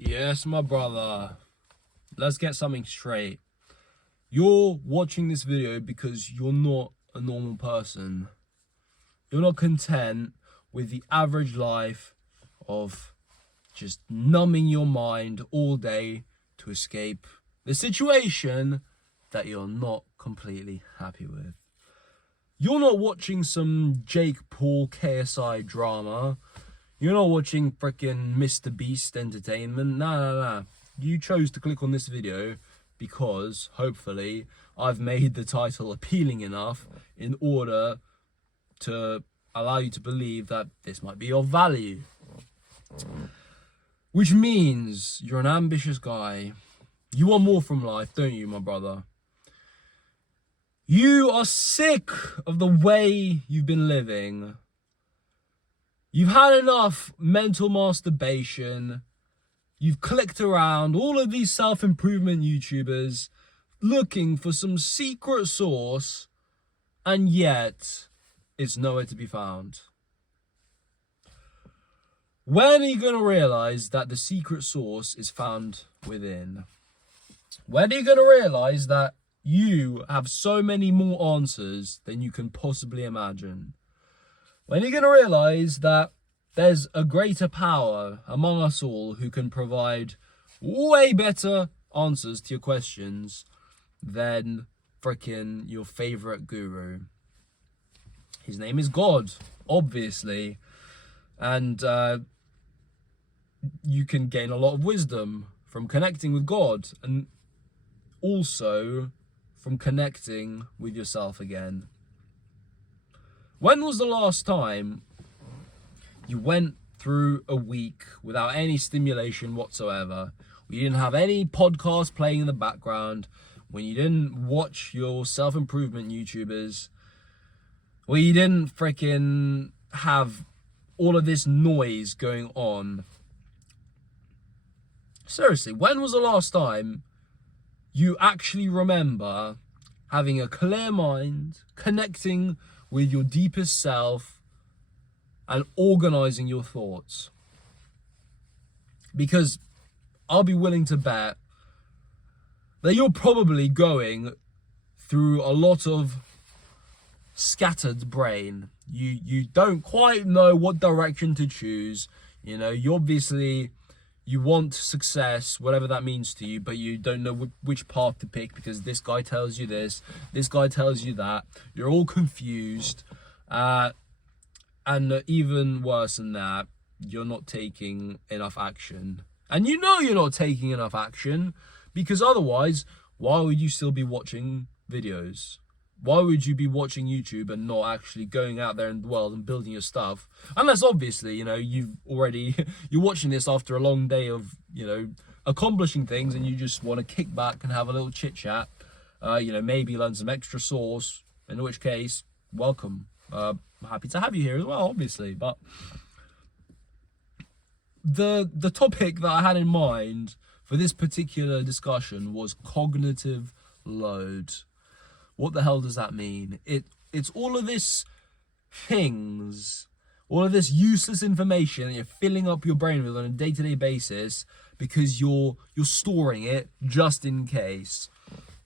Yes, my brother. Let's get something straight. You're watching this video because you're not a normal person. You're not content with the average life of just numbing your mind all day to escape the situation that you're not completely happy with. You're not watching some Jake Paul KSI drama. You're not watching frickin' Mr. Beast entertainment. Nah. You chose to click on this video because, hopefully, I've made the title appealing enough in order to allow you to believe that this might be of value. Which means you're an ambitious guy. You want more from life, don't you, my brother? You are sick of the way you've been living. You've had enough mental masturbation. You've clicked around all of these self-improvement YouTubers looking for some secret sauce, and yet it's nowhere to be found. When are you going to realize that the secret sauce is found within? When are you going to realize that you have so many more answers than you can possibly imagine? When are you going to realize that there's a greater power among us all who can provide way better answers to your questions than frickin' your favorite guru? His name is God, obviously. And you can gain a lot of wisdom from connecting with God and also from connecting with yourself again. When was the last time you went through a week without any stimulation whatsoever? You didn't have any podcast playing in the background, when you didn't watch your self-improvement YouTubers, where you didn't freaking have all of this noise going on. Seriously, when was the last time you actually remember having a clear mind, connecting with your deepest self, and organizing your thoughts? Because I'll be willing to bet that you're probably going through a lot of scattered brain. You don't quite know what direction to choose. You know, you want success, whatever that means to you, but you don't know which path to pick because this guy tells you this guy tells you that. You're all confused. And even worse than that, you're not taking enough action. And you know you're not taking enough action because otherwise, why would you still be watching videos? Why would you be watching YouTube and not actually going out there in the world and building your stuff? Unless obviously, you know, you're watching this after a long day of, you know, accomplishing things and you just want to kick back and have a little chit chat. You know, maybe learn some extra sauce, in which case, welcome. I'm happy to have you here as well, obviously. But the topic that I had in mind for this particular discussion was cognitive load. What the hell does that mean? It's all of this things, all of this useless information that you're filling up your brain with on a day-to-day basis because you're storing it just in case.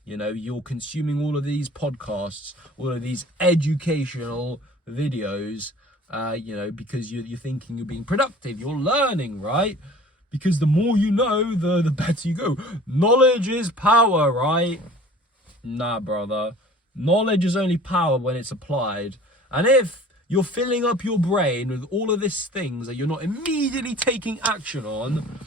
You know, you're consuming all of these podcasts, all of these educational videos, you know, because you're thinking you're being productive, you're learning, right? Because the more you know, the better you go. Knowledge is power, right? Nah, brother. Knowledge is only power when it's applied. And if you're filling up your brain with all of these things that you're not immediately taking action on,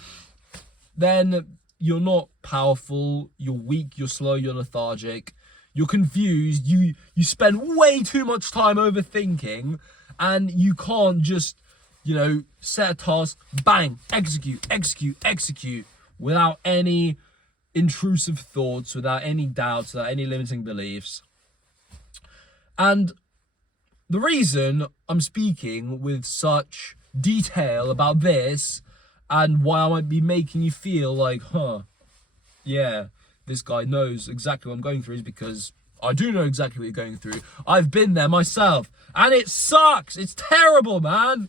then you're not powerful, you're weak, you're slow, you're lethargic, you're confused, you spend way too much time overthinking, and you can't just, you know, set a task, bang, execute, without any intrusive thoughts, without any doubts, without any limiting beliefs. And the reason I'm speaking with such detail about this and why I might be making you feel like, yeah, this guy knows exactly what I'm going through is because I do know exactly what you're going through. I've been there myself and it sucks. It's terrible, man.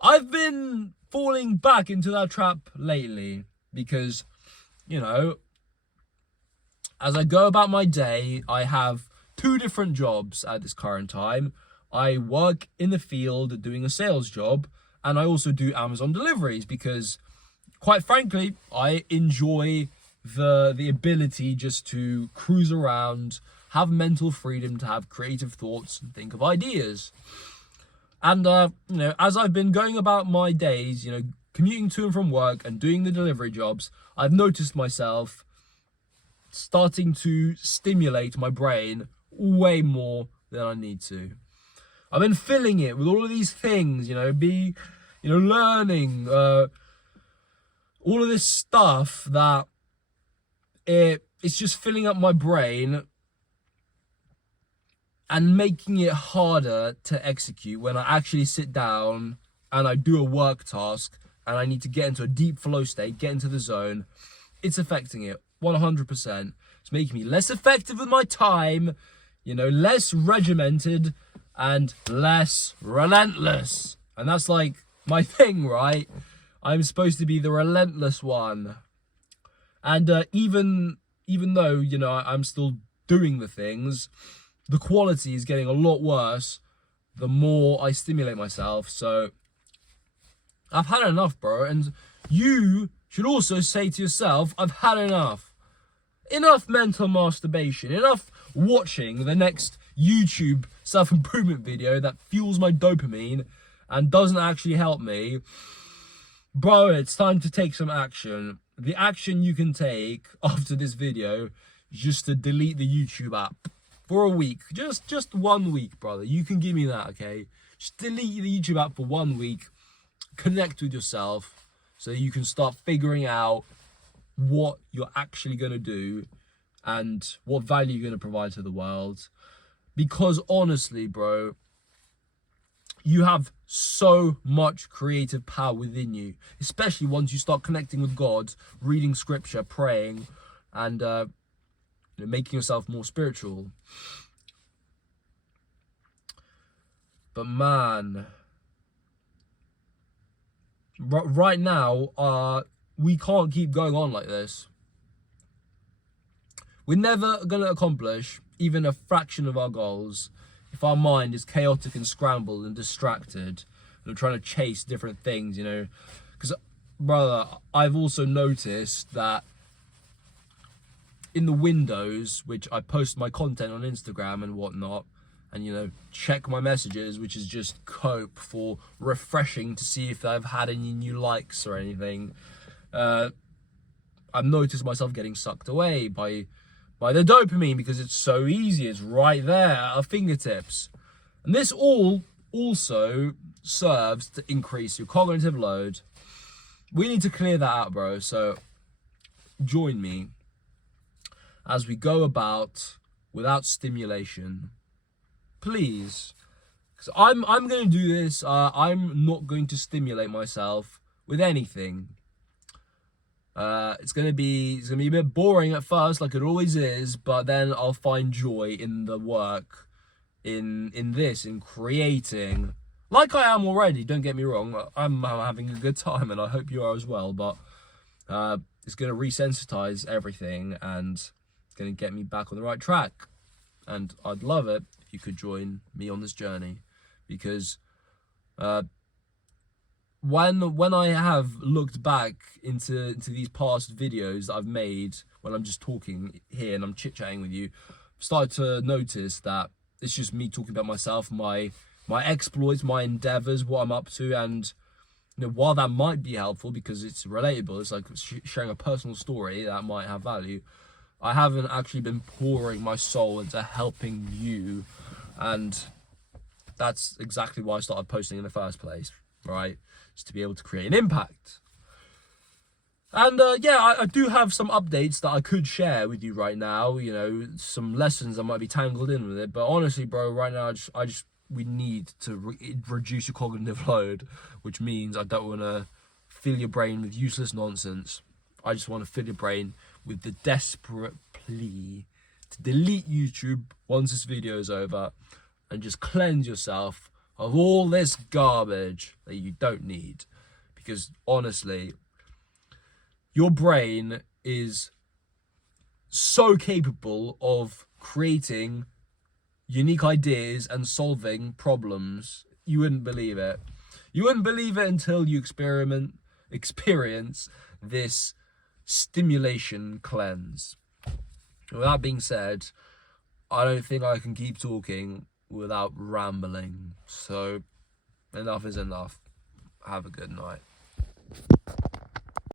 I've been falling back into that trap lately because, you know, as I go about my day, I have 2 different jobs at this current time. I work in the field doing a sales job, and I also do Amazon deliveries because, quite frankly, I enjoy the ability just to cruise around, have mental freedom to have creative thoughts and think of ideas. And, you know, as I've been going about my days, you know, commuting to and from work and doing the delivery jobs, I've noticed myself starting to stimulate my brain way more than I need to. I've been filling it with all of these things, you know, learning, all of this stuff that it's just filling up my brain and making it harder to execute when I actually sit down and I do a work task and I need to get into a deep flow state, get into the zone. It's affecting it 100%. It's making me less effective with my time, you know, less regimented and less relentless. And that's like my thing, right? I'm supposed to be the relentless one. And even though, you know, I'm still doing the things, the quality is getting a lot worse the more I stimulate myself. So I've had enough, bro. And you should also say to yourself, I've had enough. Enough mental masturbation. Enough watching the next YouTube self-improvement video that fuels my dopamine and doesn't actually help me. Bro, it's time to take some action. The action you can take after this video is just to delete the YouTube app for a week. Just 1 week, brother. You can give me that, okay? Just delete the YouTube app for 1 week. Connect with yourself so you can start figuring out what you're actually going to do and what value you're going to provide to the world. Because honestly, bro, you have so much creative power within you, especially once you start connecting with God, reading scripture, praying, and making yourself more spiritual. But man, right now, we can't keep going on like this. We're never going to accomplish even a fraction of our goals if our mind is chaotic and scrambled and distracted and trying to chase different things, you know. Because, brother, I've also noticed that in the windows, which I post my content on Instagram and whatnot, and, you know, check my messages, which is just cope for refreshing to see if I've had any new likes or anything, I've noticed myself getting sucked away by the dopamine because it's so easy. It's right there at our fingertips. And this all also serves to increase your cognitive load. We need to clear that out, bro. So join me as we go about without stimulation. Please. Because I'm going to do this. I'm not going to stimulate myself with anything. It's gonna be a bit boring at first, like it always is, but then I'll find joy in the work, in creating, like I am already. Don't get me wrong, I'm having a good time, and I hope you are as well. But it's gonna resensitize everything, and it's gonna get me back on the right track. And I'd love it if you could join me on this journey, because when I have looked back into these past videos that I've made, when I'm just talking here and I'm chit-chatting with you, I've started to notice that it's just me talking about myself, my exploits, my endeavors, what I'm up to. And, you know, while that might be helpful because it's relatable, it's like sharing a personal story that might have value, I haven't actually been pouring my soul into helping you. And that's exactly why I started posting in the first place, right? To be able to create an impact. And yeah, I do have some updates that I could share with you right now, you know, some lessons that might be tangled in with it. But honestly, bro, right now we need to reduce your cognitive load, which means I don't want to fill your brain with useless nonsense. I just want to fill your brain with the desperate plea to delete YouTube once this video is over and just cleanse yourself of all this garbage that you don't need. because honestly, your brain is so capable of creating unique ideas and solving problems. You wouldn't believe it. You wouldn't believe it until you experience this stimulation cleanse. With that being said, I don't think I can keep talking without rambling. So enough is enough. Have a good night.